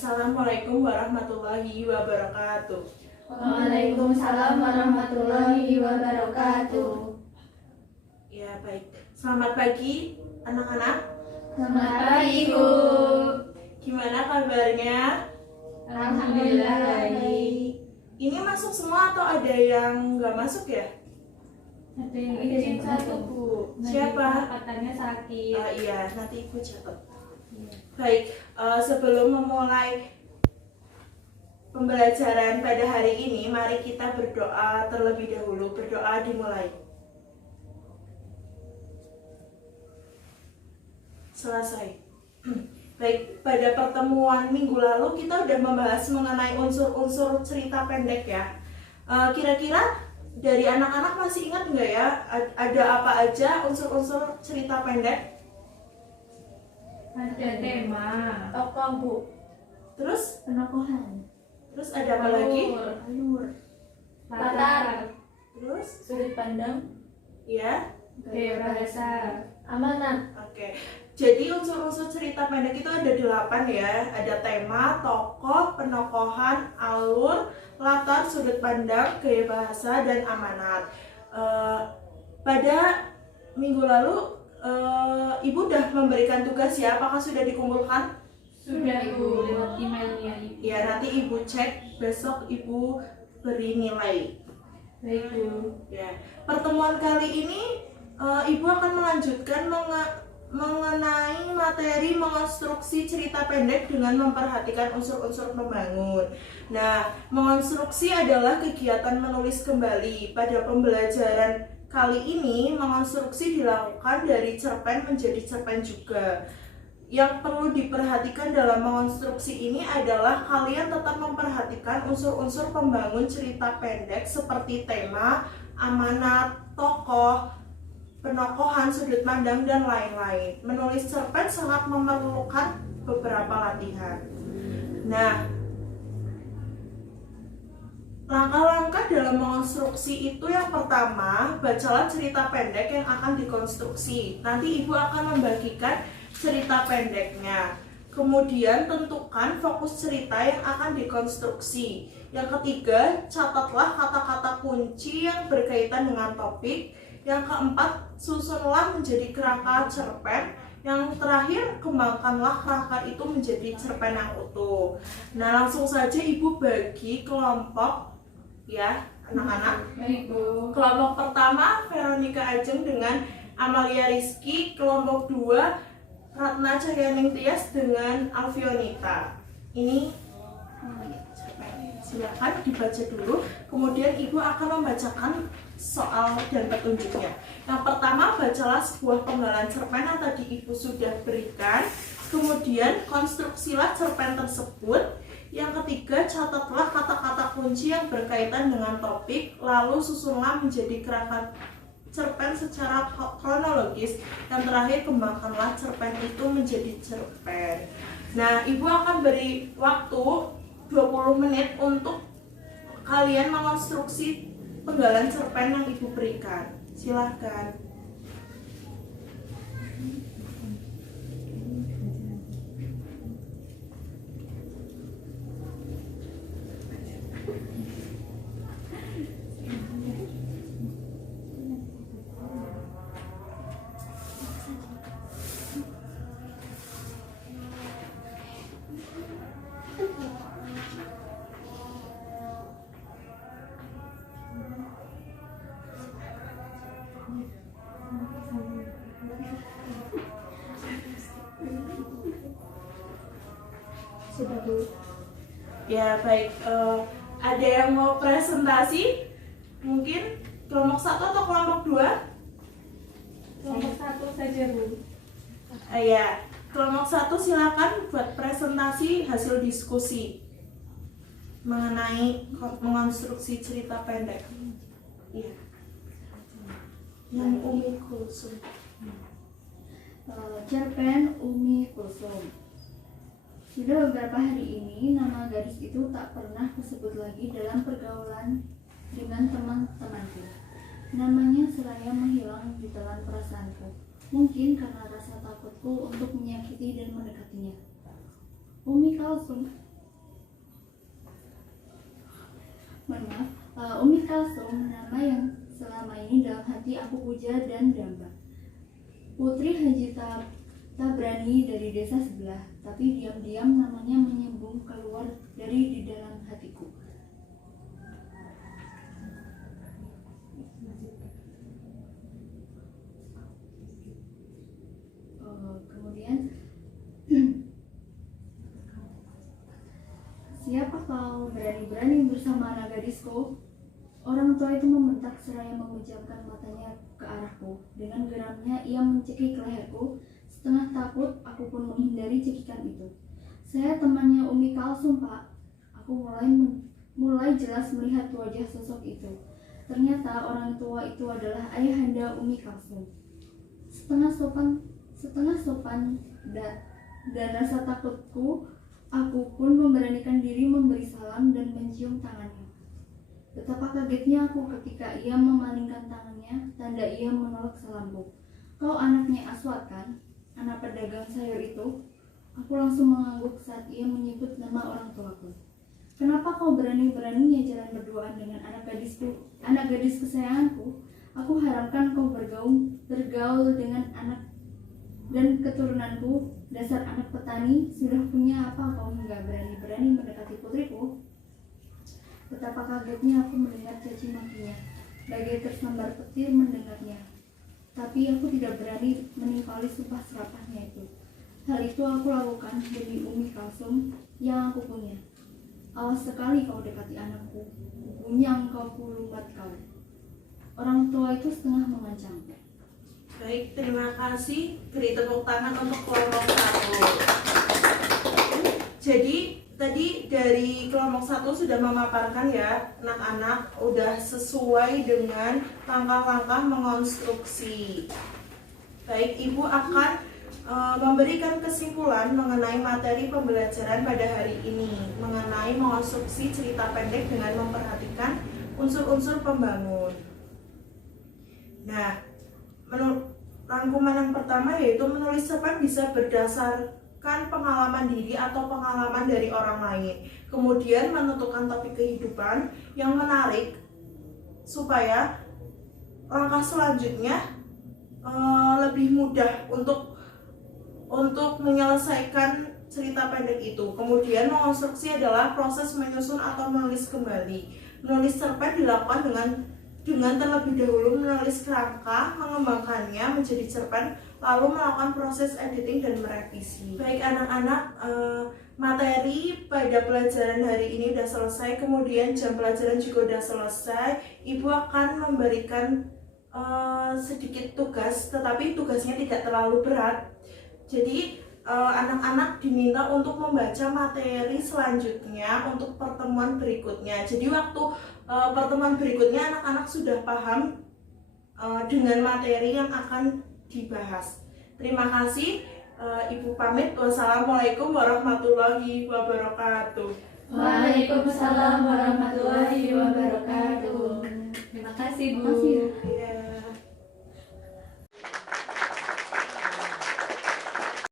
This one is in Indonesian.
Assalamualaikum warahmatullahi wabarakatuh. Waalaikumsalam warahmatullahi wabarakatuh. Ya, baik. Selamat pagi anak-anak. Selamat pagi, Bu. Gimana kabarnya? Alhamdulillah baik. Ini masuk semua atau ada yang nggak masuk ya? Ada yang izin satu, Bu. Siapa? Katanya sakit. Iya, nanti Ibu catat. Baik, sebelum memulai pembelajaran pada hari ini, mari kita berdoa terlebih dahulu. Berdoa dimulai. Selesai. Baik, pada pertemuan minggu lalu kita udah membahas mengenai unsur-unsur cerita pendek ya. Kira-kira dari anak-anak masih ingat nggak ya? Ada apa aja unsur-unsur cerita pendek? Ada tema, tokoh, Bu. Terus Penokohan. Terus ada apa lagi? Alur. Latar. Terus? Sudut pandang. Ya. Gaya bahasa. Amanat. Oke. Jadi unsur-unsur cerita pendek itu ada 8 ya. Ada tema, tokoh, penokohan, alur, latar, sudut pandang, gaya bahasa, dan amanat. Pada minggu lalu Ibu udah memberikan tugas ya. Apakah sudah dikumpulkan? Sudah, Bu, lewat emailnya Ibu. Ya, nanti Ibu cek, besok Ibu beri nilai. Baik, Bu. Ya, pertemuan kali ini Ibu akan melanjutkan mengenai materi mengonstruksi cerita pendek dengan memperhatikan unsur-unsur pembangun. Nah, mengonstruksi adalah kegiatan menulis kembali. Pada pembelajaran kali ini, mengonstruksi dilakukan dari cerpen menjadi cerpen juga. Yang perlu diperhatikan dalam mengonstruksi ini adalah kalian tetap memperhatikan unsur-unsur pembangun cerita pendek seperti tema, amanat, tokoh, penokohan, sudut pandang, dan lain-lain. Menulis cerpen sangat memerlukan beberapa latihan. Nah, langkah-langkah dalam mengonstruksi itu yang pertama, bacalah cerita pendek yang akan dikonstruksi. Nanti Ibu akan membagikan cerita pendeknya. Kemudian tentukan fokus cerita yang akan dikonstruksi. Yang ketiga, catatlah kata-kata kunci yang berkaitan dengan topik. Yang keempat, susunlah menjadi kerangka cerpen. Yang terakhir, kembangkanlah kerangka itu menjadi cerpen yang utuh. Nah, langsung saja Ibu bagi kelompok ya, anak-anak. Baik, Bu. Kelompok pertama, Veronica Ajeng dengan Amalia Rizky. Kelompok 2, Ratna Cahyaning Tias dengan Alfionita. Ini silakan dibaca dulu. Kemudian Ibu akan membacakan soal dan petunjuknya. Yang pertama, bacalah sebuah penggalan cerpen yang tadi Ibu sudah berikan. Kemudian konstruksilah cerpen tersebut. Yang ketiga, catatlah kata-kata kunci yang berkaitan dengan topik. Lalu susunlah menjadi kerangka cerpen secara kronologis. Yang terakhir, kembangkanlah cerpen itu menjadi cerpen. Nah, Ibu akan beri waktu 20 menit untuk kalian mengonstruksi penggalan cerpen yang Ibu berikan. Silahkan. Sudah, Bu. Ya, baik. Ada yang mau presentasi? Mungkin kelompok 1 atau kelompok 2? Kelompok 1 saja, Bu. Ya, kelompok 1 silakan buat presentasi hasil diskusi mengenai mengonstruksi cerita pendek. Iya. Yang Umi Kulsum. Cerpen Umi Kulsum. Sudah beberapa hari ini nama gadis itu tak pernah disebut lagi dalam pergaulan dengan teman-temanku. Namanya seraya menghilang di telan perasaanku. Mungkin karena rasa takutku untuk menyakiti dan mendekatinya. Umi Kulsum, mohon maaf, Umi Kalsum, nama yang selama ini dalam hati aku puja dan damba. Putri Haji Tabrani dari desa sebelah, tapi diam-diam namanya menyembung keluar dari di dalam hatiku. Kemudian siapa kau berani-berani bersama anak gadisku? Orang tua itu membentak seraya memejamkan matanya ke arahku. Dengan geramnya ia mencekik leherku. Setengah takut, aku pun menghindari cekikan itu. Saya temannya Umi Kalsum, Pak. Aku mulai jelas melihat wajah sosok itu. Ternyata orang tua itu adalah ayahanda Umi Kalsum. Setengah sopan dan rasa takutku, aku pun memberanikan diri memberi salam dan mencium tangannya. Betapa kagetnya aku ketika ia memalingkan tangannya, tanda ia menolak salamku. Kau anaknya Aswad kan? Anak pedagang sayur itu? Aku langsung mengangguk saat ia menyebut nama orang tuaku. Kenapa kau berani-beraninya jalan berduaan dengan anak gadis kesayanganku? Aku harapkan kau bergaul dengan anak dan keturunanku. Dasar anak petani, sudah punya apa kau hingga berani-berani mendekati putriku? Betapa kagetnya aku mendengar caci makinya, bagai tersambar petir mendengarnya. Tapi aku tidak berani menimpali sumpah serapahnya itu. Hal itu aku lakukan demi Umi Kalsum yang aku punya. Awas sekali kau dekati anakku, punya engkau kulumat kau. Orang tua itu setengah mengancam. Baik, terima kasih. Beri tepuk tangan untuk kelompok 1. Jadi tadi dari kelompok 1 sudah memaparkan ya, anak-anak udah sesuai dengan langkah-langkah mengonstruksi. Baik, Ibu akan memberikan kesimpulan mengenai materi pembelajaran pada hari ini, mengenai mengonstruksi cerita pendek dengan memperhatikan unsur-unsur pembangun. Nah, rangkuman yang pertama yaitu menulis cerpen bisa berdasarkan pengalaman diri atau pengalaman dari orang lain. Kemudian menentukan topik kehidupan yang menarik supaya langkah selanjutnya lebih mudah untuk menyelesaikan cerita pendek itu. Kemudian mengonstruksi adalah proses menyusun atau menulis kembali. Menulis cerpen dilakukan dengan terlebih dahulu menulis kerangka, mengembangkannya menjadi cerpen, lalu melakukan proses editing dan merevisi. Baik anak-anak, materi pada pelajaran hari ini sudah selesai, kemudian jam pelajaran juga sudah selesai. Ibu akan memberikan sedikit tugas, tetapi tugasnya tidak terlalu berat. Jadi anak-anak diminta untuk membaca materi selanjutnya untuk pertemuan berikutnya. Jadi waktu pertemuan berikutnya anak-anak sudah paham dengan materi yang akan dibahas. Terima kasih. Ibu pamit. Wassalamualaikum warahmatullahi wabarakatuh. Waalaikumsalam warahmatullahi wabarakatuh. Terima kasih, Bu. Ya.